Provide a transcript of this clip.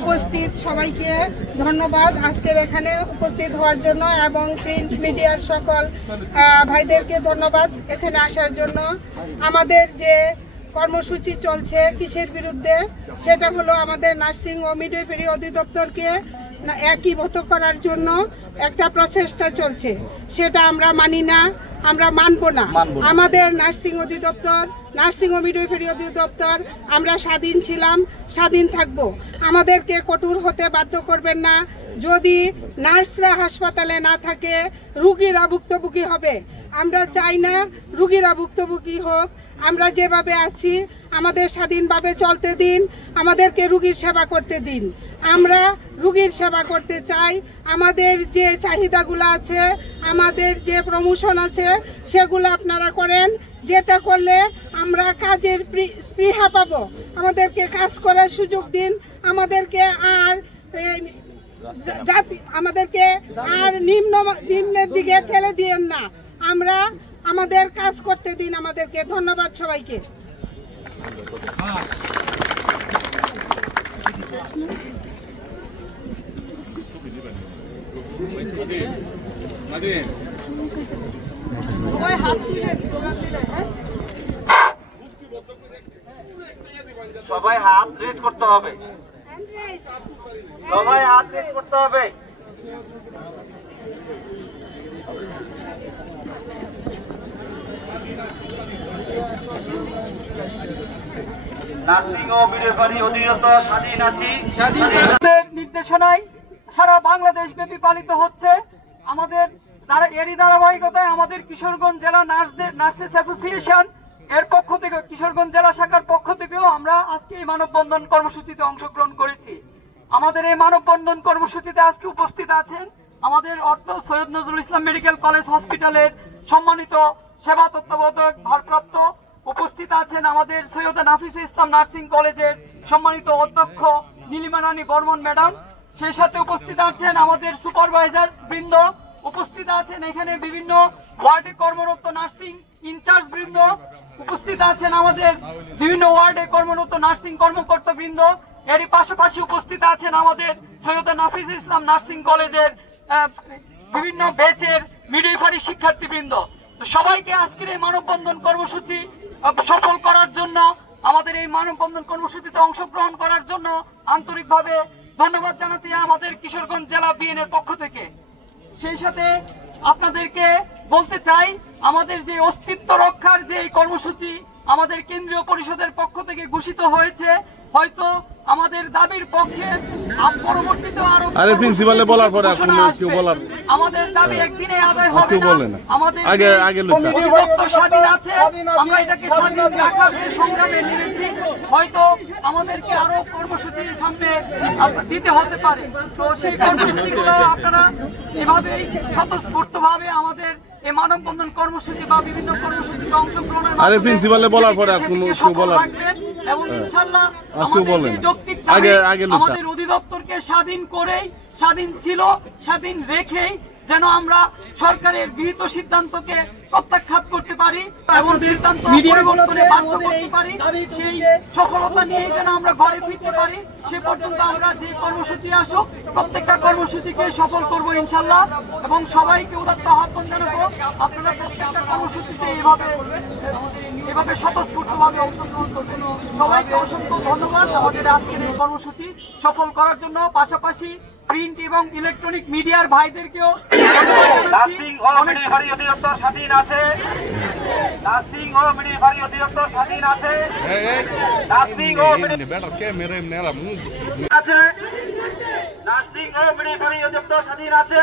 উপস্থিত সবাইকে ধন্যবাদ আজকের এখানে উপস্থিত হওয়ার জন্য এবং প্রিন্ট মিডিয়ার সকল ভাইদেরকে ধন্যবাদ এখানে আসার জন্য। আমাদের যে কর্মসূচি চলছে কিসের বিরুদ্ধে, সেটা হলো আমাদের নার্সিং ও মিডওয়াইফারি অধিদপ্তরকে একীভূত করার জন্য একটা প্রচেষ্টা চলছে, সেটা আমরা মানি না, আমরা মানব না। আমাদের নার্সিং অধিদপ্তর, নার্সিং ও মিডওয়াইফারি অধিদপ্তর আমরা স্বাধীন ছিলাম, স্বাধীন থাকব। আমাদেরকে কঠোর হতে বাধ্য করবেন না। যদি নার্সরা হাসপাতালে না থাকে রুগীরা ভুক্তভোগী হবে। আমরা চাই না রুগীরা ভুক্তভোগী হোক। আমরা যেভাবে আছি আমাদের স্বাধীনভাবে চলতে দিন, আমাদেরকে রুগীর সেবা করতে দিন। আমরা রুগীর সেবা করতে চাই। আমাদের যে চাহিদাগুলো আছে, আমাদের যে প্রমোশন আছে, সেগুলো আপনারা করেন, যেটা করলে আমরা কাজের স্পৃহা পাবো। আমাদেরকে কাজ করার সুযোগ দিন। আমাদেরকে আর নিম্নের দিকে ঠেলে দিয়েন না। আমরা আমাদের কাজ করতে দিন আমাদেরকে। ধন্যবাদ সবাইকে। সবাই হাত রেজ করতে হবে, সবাই হাত রেজ করতে হবে। নার্সিং ও মিডওয়াইফারি অধিদপ্তর স্বাধীন আছি নির্দেশনায় সারা বাংলাদেশ ব্যাপী পালিত হচ্ছে। আমাদের এরই ধারাবাহিকতায় আমাদের কিশোরগঞ্জ জেলা নার্সেস অ্যাসোসিয়েশন এর পক্ষ থেকে, কিশোরগঞ্জ জেলা শাখার পক্ষ থেকেও আমরা আজকে এই মানববন্ধন কর্মসূচিতে অংশগ্রহণ করেছি। আমাদের এই মানববন্ধন কর্মসূচিতে আজকে উপস্থিত আছেন আমাদের সৈয়দ নজরুল ইসলাম মেডিকেল কলেজ হসপিটালের সম্মানিত সেবা তত্ত্বাবধায়ক ভারপ্রাপ্ত, উপস্থিত আছেন আমাদের সৈয়দা নাফিসা ইসলাম নার্সিং কলেজের সম্মানিত অধ্যক্ষ নীলিমা রানী বর্মন ম্যাডাম, সেই সাথে উপস্থিত আছেন আমাদের সুপারভাইজার বৃন্দ, উপস্থিত আছেন এখানে বিভিন্ন ওয়ার্ডে কর্মরত নার্সিং ইনচার্জ বৃন্দ, উপস্থিত আছেন আমাদের বিভিন্ন ওয়ার্ডে কর্মরত নার্সিং কর্মকর্তা বৃন্দ। এরই পাশাপাশি উপস্থিত আছেন আমাদের সৈয়দা নাফিসা ইসলাম নার্সিং কলেজের বিভিন্ন ব্যাচের মিডওয়াইফারি শিক্ষার্থীবৃন্দ। সবাইকে আজকের এই মানববন্ধন কর্মসূচি সফল করার জন্য, আমাদের এই মানববন্ধন কর্মসূচিতে অংশগ্রহণ করার জন্য আন্তরিকভাবে ধন্যবাদ জানাচ্ছি আমাদের কিশোরগঞ্জ জেলা বিএনএর পক্ষ থেকে। সেই সাথে আপনাদেরকে বলতে চাই, আমাদের যে অস্তিত্ব রক্ষার যে এই কর্মসূচি আমাদের কেন্দ্রীয় পরিষদের পক্ষ থেকে ঘোষিত হয়েছে, হয়তো আমাদের দাবির পক্ষে পরবর্তীতে আরো প্রিন্সিপালে বলার পরে আমাদের দাবি একদিনে আদায় হবে না। আমাদের অধিদপ্তর স্বাধীন আছে, আমরা এটাকে স্বাধীন রাখার যে সংগ্রামে নেমেছি, হয়তো আমাদেরকে আরো কর্মসূচির সামনে দিতে হতে পারে। তো সেই কর্মসূচিগুলো আপনারা এভাবেই স্বতঃস্ফূর্ত ভাবে আমাদের এই মানববন্ধন কর্মসূচি বা বিভিন্ন কর্মসূচিতে অংশগ্রহণের এবং ইনশাআল্লাহ আমাদের অধিদপ্তরকে স্বাধীন করেই, স্বাধীন ছিল, স্বাধীন রেখেই যেন আমরা সরকারের গৃহীত সিদ্ধান্তকে প্রত্যাখ্যাত করতে পারি এবং সিদ্ধান্ত পরিবর্তনে বাধ্য করতে পারি। সেই সফলতা নিয়ে যেন আমরা ঘরে ফিরতে পারি। সে পর্যন্ত আমরা যে কর্মসূচি আসুক প্রত্যেকটা কর্মসূচিকে সফল করবো ইনশাল্লাহ। এবং সবাইকে উদাত্ত আহ্বান জানাবো, আপনারা প্রত্যেকটা কর্মসূচিতে এভাবে স্বতঃস্ফূর্তভাবে অংশগ্রহণ করবেন। সবাইকে অসংখ্য ধন্যবাদ আমাদের আজকের এই কর্মসূচি সফল করার জন্য। পাশাপাশি প্রিন্ট এবং ইলেকট্রনিক মিডিয়ার ভাইদেরকেও নার্সিং ও মিডওয়াইফারি অধিদপ্তর স্বাধীন আছে, নার্সিং ও মিডওয়াইফারি অধিদপ্তর স্বাধীন আছে, নার্সিং ও আছে, নার্সিং ও মিডওয়াইফারি অধিদপ্তর স্বাধীন আছে।